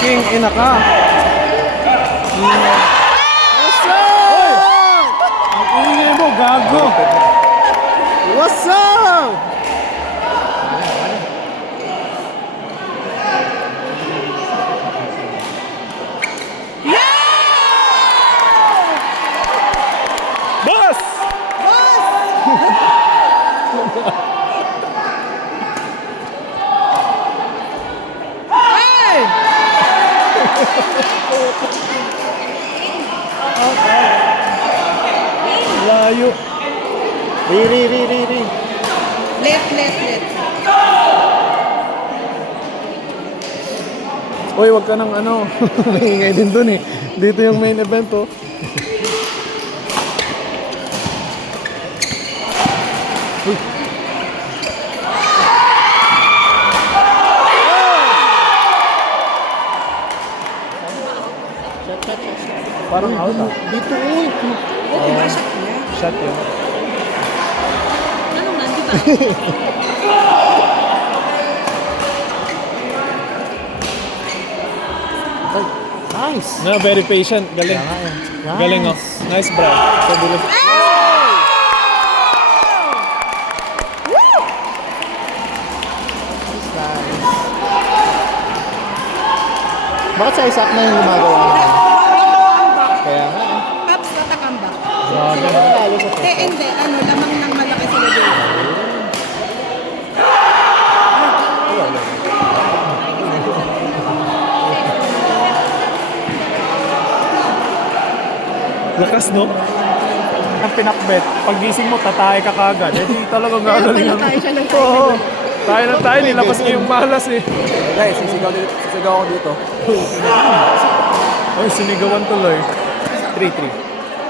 King, ina ka. What's up? Ang ingay mo, gago. What's up? Boss! Layo. Ri. Let. Uy, wag ka nang ano. Maingay din dun eh. Dito yung main event oh. Uy. Parang out ah. Dito uy. Oh, diba shot niya? Shot yun. Anong nandi ba? Nice. No, very patient. Galing. Nice. Galing oh. Nice bro. Pabilis. Bakit sa Isaac na yung gumagawa na? Kaya nga eh. Pops, natakamba. Grabe. Talo sa Hindi. Ano, lamang ng malaki sila dito. Lakas no? Ang pinakbet, pagising mo, tatay ka kagad. Eh di talagang gagalingan mo. tayo siya ng Oo. Tayo, nilabas niya yung malas eh. Guys, sisigaw ako dito. Ay, sinigawan tuloy. 3-3.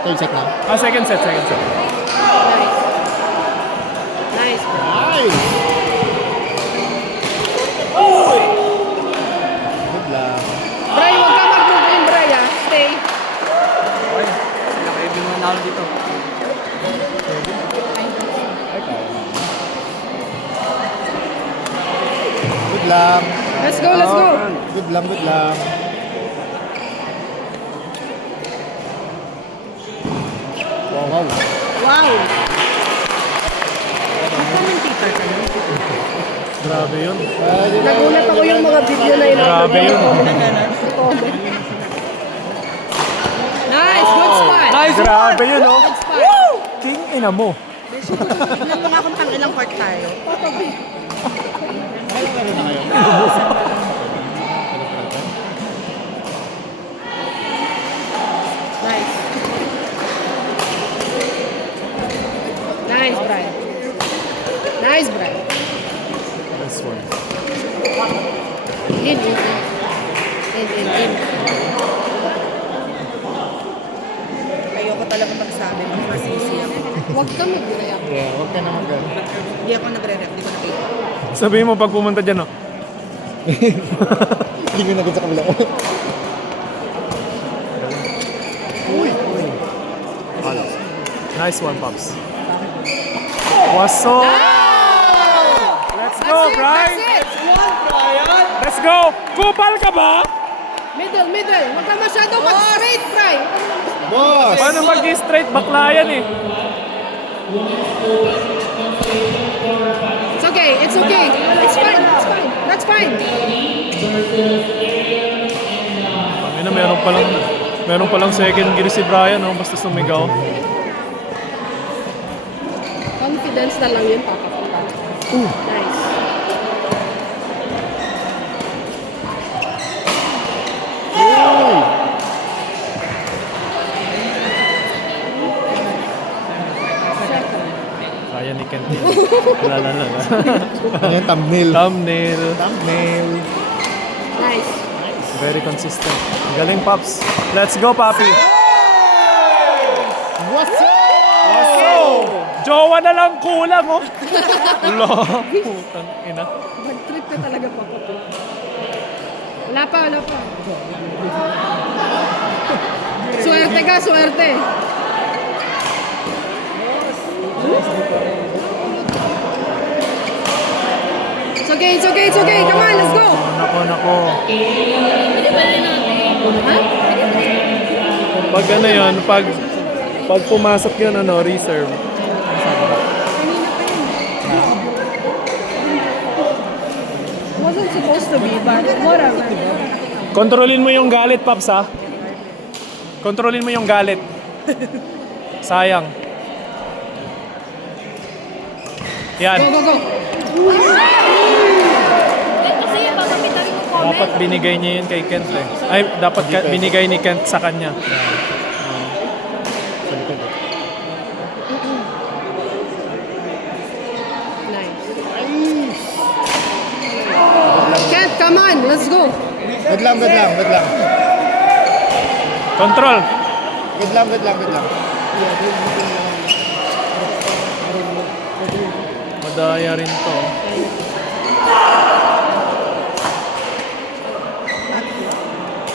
Third set na. Ah, second set. Nice. Nice. Nice! Good luck. Bray, huwag ka mag-move in, Bray, ah. Stay. Nakaibig mo na dito. Good luck. Let's go. Good luck. Wow. Wow. Commentator ka na. Grabe yun. Nagulat ako yung mga video na Grabe yun. Nice, good spot. Nice, grabe yun oh. Good spot. King ina mo. Tignan mo nga kung tang ilang court tayo. Nice. Nice, Brian. Nice, Brian. Nice one. In. Ayoko talaga magsabi ng masisi ako. Huwag ka mag-react. Yeah, huwag ka na mag-ano. Hindi ako nagre-react, hindi ko nakita. Sabihin mo pag pumunta dyan oh. Hindi ko nagod sa kabila. Nice one, Pops. Waso! Let's go, Brian! That's it! Let's go! Kupal ka ba? Middle. Huwag ka masyadong mag-straight, Brian. Boss! Paano mag-straight bakla yan eh? It's okay. It's fine. That's fine. Ano, meron palang second gear si Brian oh, basta sumigaw. Confidence na lang yun, papapunta. Nice. Kaya ni Kent. Wala. Ano yung thumbnail? Thumbnail. Nice. Very consistent. Galing, Pops. Let's go, Papi. What's up? Waso! Jowa na lang kulang, oh. Wala. Putang ina. Mag-trip ka talaga, Papa. Wala pa. Swerte. It's okay. Come on, let's go. Nako. Pag ano yun, pag pumasok yun, ano, reserve. Wasn't supposed to be, but whatever. Kontrolin mo yung galit, Paps, ha? Kontrolin mo yung galit. Sayang. Yan. Go, go. Kasi yung papamitan mo comment. Dapat binigay niya yun kay Kent, eh. Ay, dapat binigay ni Kent sa kanya. Sa likod. Nice. Kat, come on, let's go. Good lang. Control. Good lang. Madaya rin to.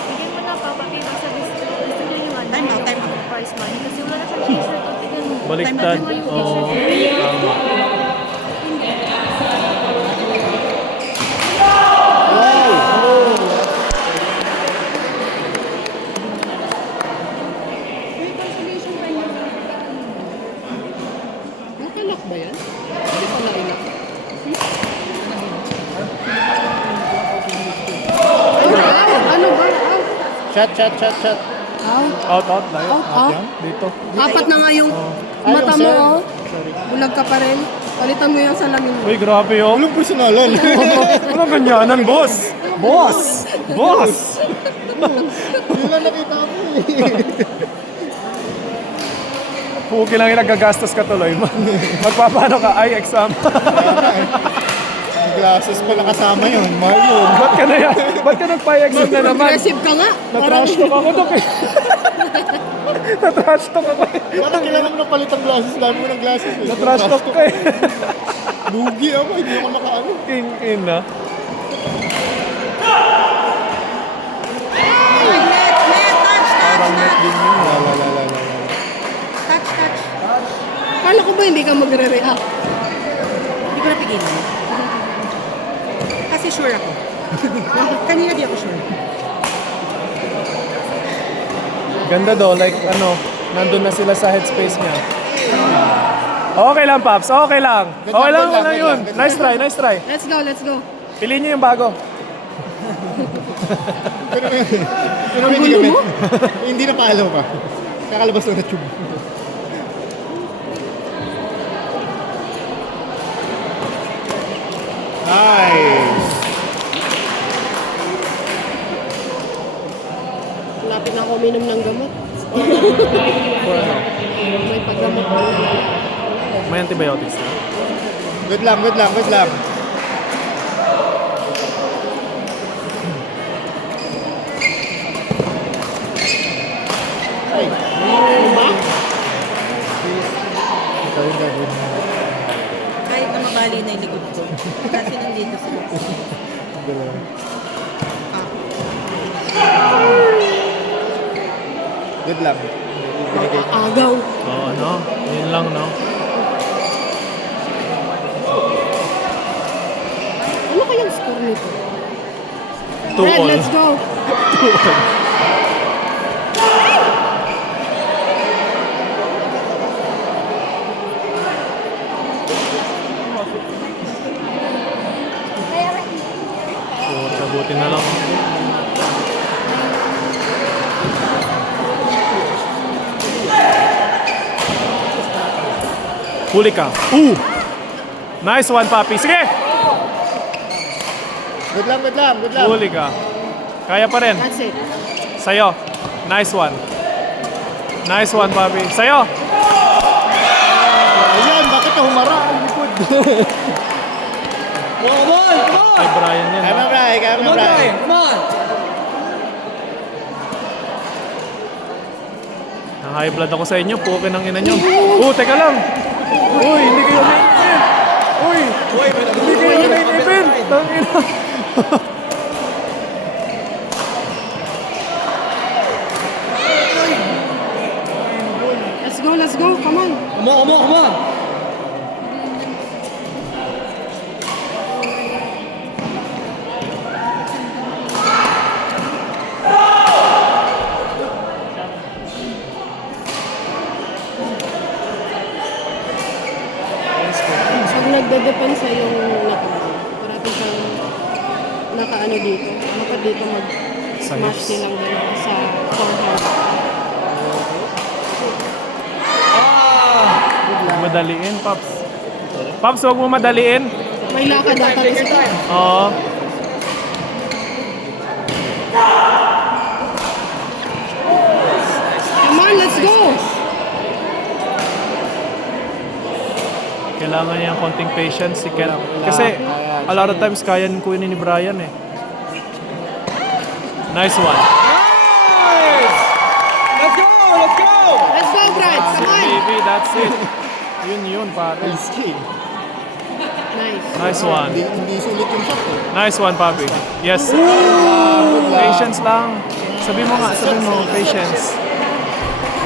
Bigyan mo na papakita sa gusto niya yung ano. Time out. yung prize money. Kasi wala na siyang t-shirt. O, tignan mo. Baliktad. Tignan mo yung Oo. t-shirt. Tama. Nakalak ba yan? Hindi pala ilak. Ano ba? Shot. Out. Out, layo. Out. Yan, dito. Apat na nga yung mata mo, oh. Bulag ka pa rin. Palitan mo yung salamin mo. Uy, grabe yun. Anong personalan? Walang ganyanan, boss! Boss! Boss! Yun lang nakita ko eh. Puki lang yung nagagastos ka tuloy. Magpapano ka? Ay, exam. Ang glasses pala kasama yun. Mahal yun. Ba't ka na yan? Ba't ka nagpa-exam na naman? Aggressive ka nga. Na-trash talk ako, Dok, eh. Na-trash talk ako, eh. Bakit kailangan mo na palit ang glasses? Dami mo ng glasses eh. Na-trash talk ka, eh. Lugi ako, hindi ako nakaano. King-in, na. Parang net din yun. Touch. Kala ko ba hindi ka magre-react? Hindi ko napigilan. Kasi sure ako. Kanina di ako sure. Ganda do, like ano, nandun na sila sa headspace niya. Okay lang, Paps. Okay lang. Okay lang, Good lang, yun. good lang. Nice try. Let's go. Piliin niyo yung bago. Pero hindi kami. Hindi na paalaw pa. Kakalabas lang na tube. Nice. Lapit na ako uminom ng gamot. For ano? May paggamot pa na. May antibiotics na. Good lang. Ay. Ano ba? Ikaw yung gagawin mo. Kahit na mabali na yung likod ko. Kasi nandito sila. Galaw. Good lang. Binigay ko. Agaw. Oo, no? Yun lang, no? Ano kayang score nito? 2 Red, all. let's go. Oo, sagutin na lang. Huli ka. Ooh! Nice one, Papi. Sige! Good lang. Huli ka. Kaya pa rin. That's it. Sa'yo. Nice one. Nice one, Papi. Sa'yo. Ayan, bakit ka humara? Ang likod. Kay Brian yan. Kaya mo, Bray. Na-high blood ako sa inyo. Pukin ang ina nyo. Teka lang. Uy, hindi kayo na-event. Uy, hindi kayo na-event. Tangina. Let's go. Come on. dito Sa mag-smash hips. nilang gano'n sa forehead. Huwag madaliin, Paps. Paps, huwag mo madaliin. May lakad ata to si Ted. Oo. Come on, let's go! Kailangan niya ng konting patience si Ken. Kasi a lot of times kaya kunin ni Brian eh. Nice one. Let's go! Let's go! Let's go, Brad! Come on! Baby, that's it. Yun, pare. Risky. Nice. Nice one. Hindi sulit yung shot eh. Nice one, Papi. Yes. Patience lang. Sabi mo, patience.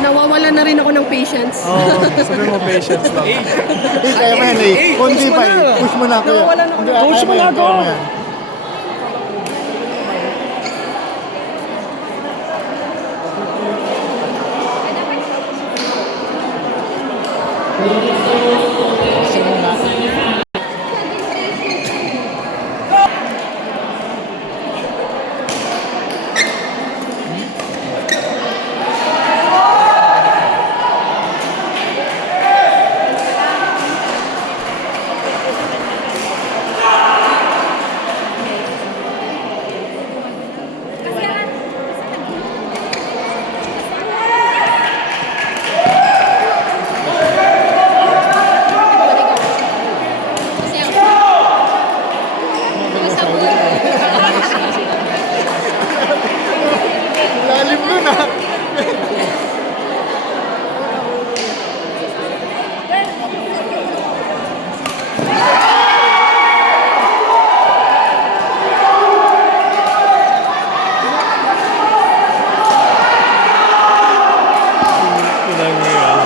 Nawawala na rin ako ng patience. Oo, sabi mo, patience lang. Kaya mo yan eh. Kundi pa eh. Push mo na kuya. Push mo na go! Lalim nun ah. Ilang yan.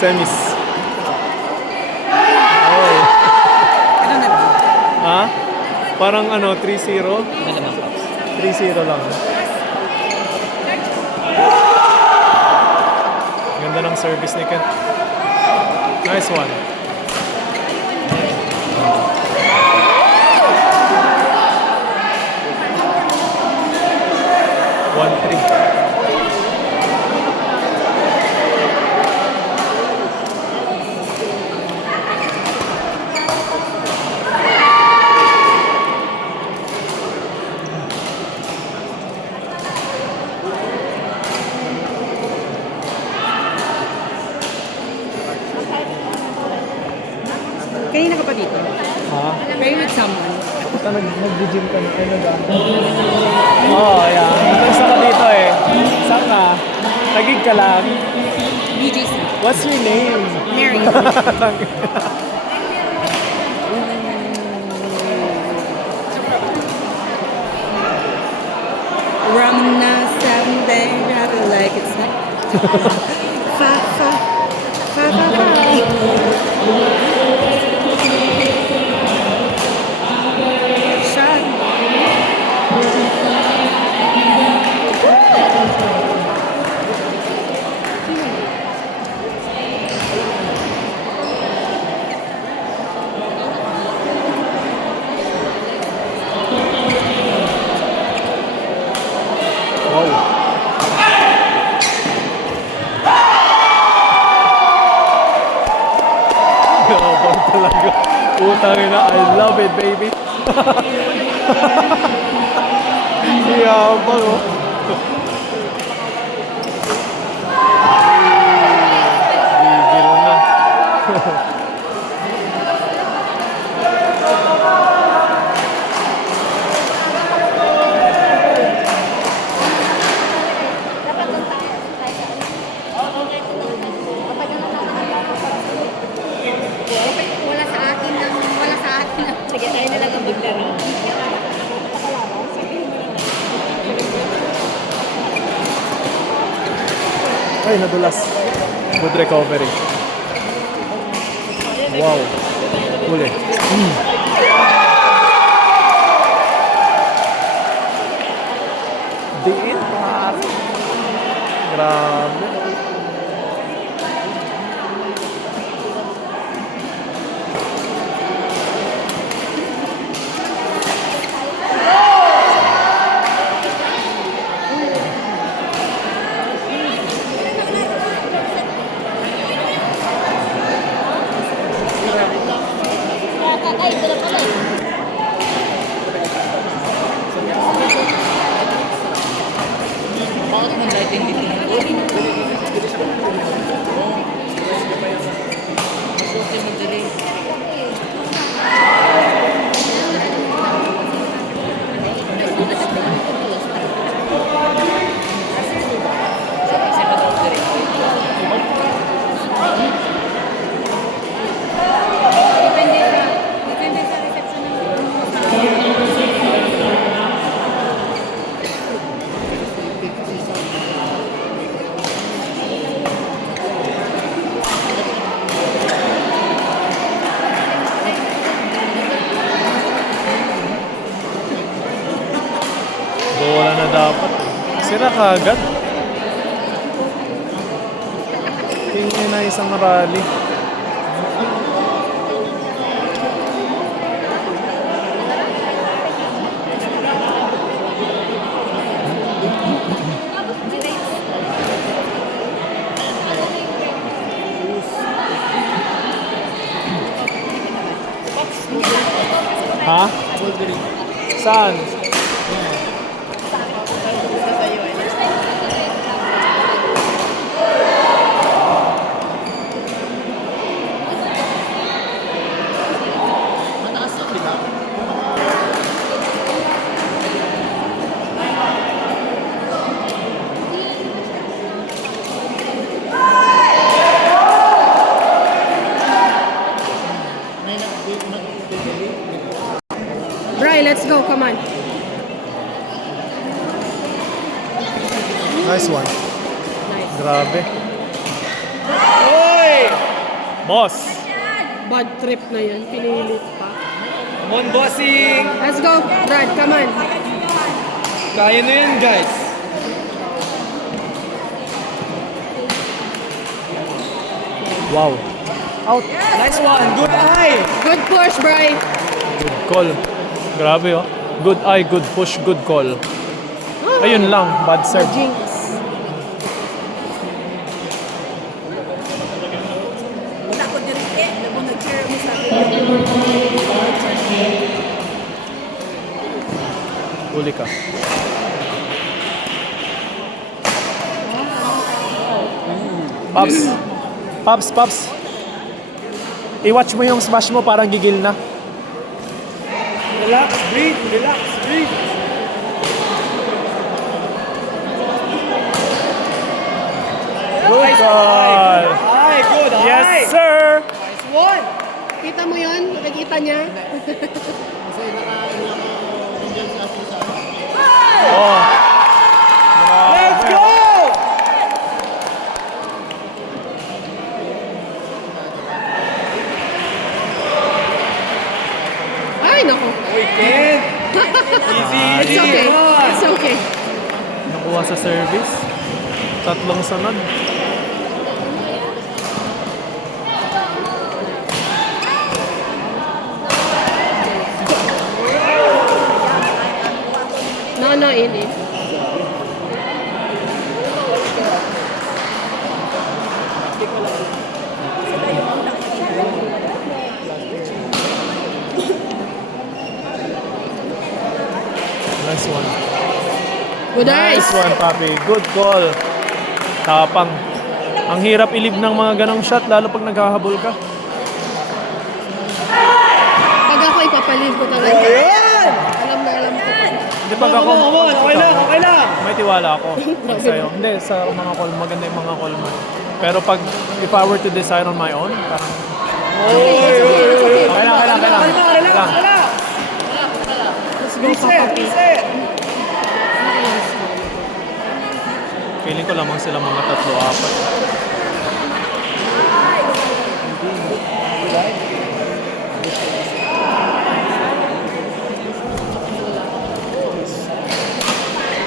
Semis. Oh. Ha? Parang 3-0? 3-0 lang. Ganda ng service ni Ken. Nice one. One, three. Kanina ka pa dito? Ha? Pray with someone. Basta nag-gym ka na. Oo, yeah. Nag-isa ka dito eh. Saan ka? Tagig ka lang. BGC. What's your name? Mary. Ramana Saturday, rather like it's like fa fa fa fa fa. Shot. Yabang talaga. Utangin na. I love it, baby. Yabang, oh. Gigil na. Wala sa akin lang. Sige, tayo na lang ang bigla rin. Ay, nadulas. Good recovery. Wow. Huli. Diin, pare. Grabe. dapat. Sira ka agad. Tingin na isang rally. Ha? Saan? Bri, let's go. Come on. Nice one. Nice. Grabe. Oy! Boss! Bad trip na yan. Pinilit pa. Come on, bossing! Let's go. Brad, come on. Kaya na yan, guys. Wow. Out. Nice one. Good eye. Good push, Bri. Good call. Grabe oh. Good eye, good push, good call. Ayun lang, bad serve. Jinx. Huli ka. Pops. Pops, Pops. I-watch mo yung smash mo, parang gigil na. Relax, breathe. Relax, breathe. Good call. Eye, good eye. Yes, sir. Nice one. Kita mo yun? Nakikita niya? Oh. Let's go! Ay, naku. We can. Easy, It's easy. okay. Come on. It's okay. Nakuha sa service. Tatlong sunod. No, in. Nice one. Good eyes. Nice one, Papi. Good call. Tapang. Ang hirap ilib ng mga ganong shot, lalo pag naghahabol ka. Pag ako ipapalive ko talaga. Ayan! Alam ko. Hindi pag ako... Come on, okay lang, okay lang. May tiwala ako sa'yo. Hindi, sa mga call, maganda yung mga call mo. Pero pag, if I were to decide on my own, parang... Okay lang. Kalma, relax, relax. Let's go, Reset, Papa P. reset. Feeling ko lamang sila mga 3-4.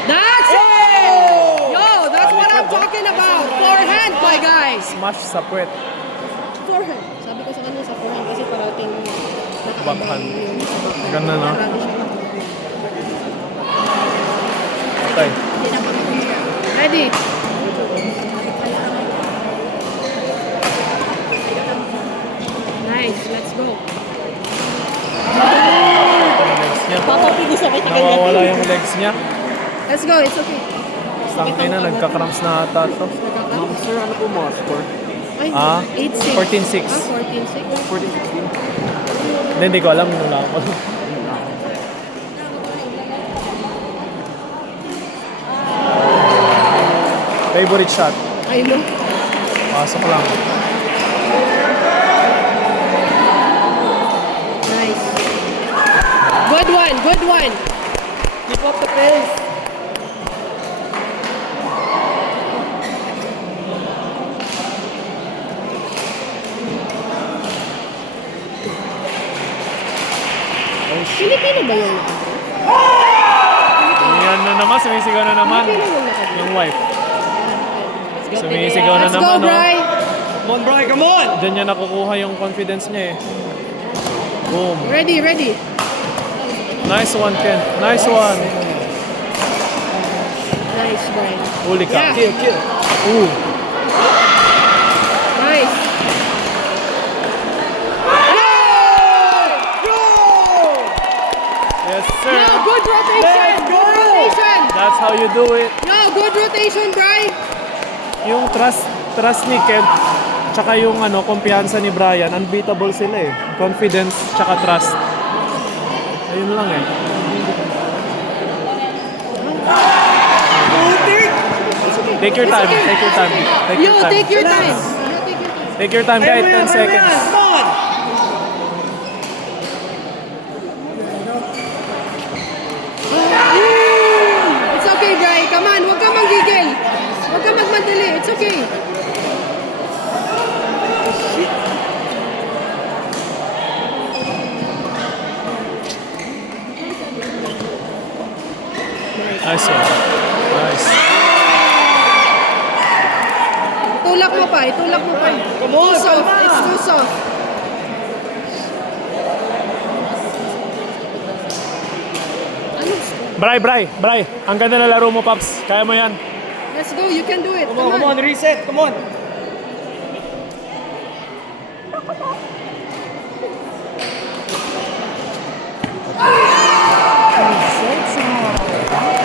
That's it! Yo, that's what I'm talking about. Forehand, my guys. Smash sa puwet. Forehand. Sabi ko sa kanya sa forehand kasi parating Backhand. Ganda, no? Marami siya. Okay. Ready? Nice, let's go. Legs niya. Papa P, di sakit agad Nawawala yung legs niya. Let's go, it's okay. Tangin na, nagka-cramps na ata to. Sir, ano po mga score? Ay, Ah, 8-6. 14-6. 14-6. 14-16. Hindi ko alam nung ako. Favorite shot. Ay mo. Pasok lang. Nice. Good one, good one. Keep up the pace. Pilipino ba yung Yan na naman. naman, sumisigaw na naman. Yung wife. Sumisigaw na Let's go, naman, no? Bri. Come on, Bri, come on! Diyan niya nakukuha yung confidence niya eh. Boom. Ready, ready. Nice one, Ken. Nice one. Nice, Bri. Huli ka. Yeah. Kill, kill. Ooh. Nice. Yes, sir. Yo, good rotation. Let's go. Good rotation. That's how you do it. Yo, good rotation, Bri. Yung trust ni Ken, tsaka yung kumpiyansa ni Brian, unbeatable sila eh. Confidence, tsaka trust. Ayun lang eh. Take your time, take your time. Take Yo, your time. take your time. Yo, take your time. Take your time, kahit 10 seconds. Come on! It's okay, Bri. Come on, huwag ka manggigil. Huwag ka magmadali. It's okay. Nice one. Nice. Itulak mo pa, itulak mo pa. Come on, Too soft. come on. It's too soft. Ano? Bray. Ang ganda na laro mo, Paps. Kaya mo yan. Let's go, you can do it. Come on, reset, come on!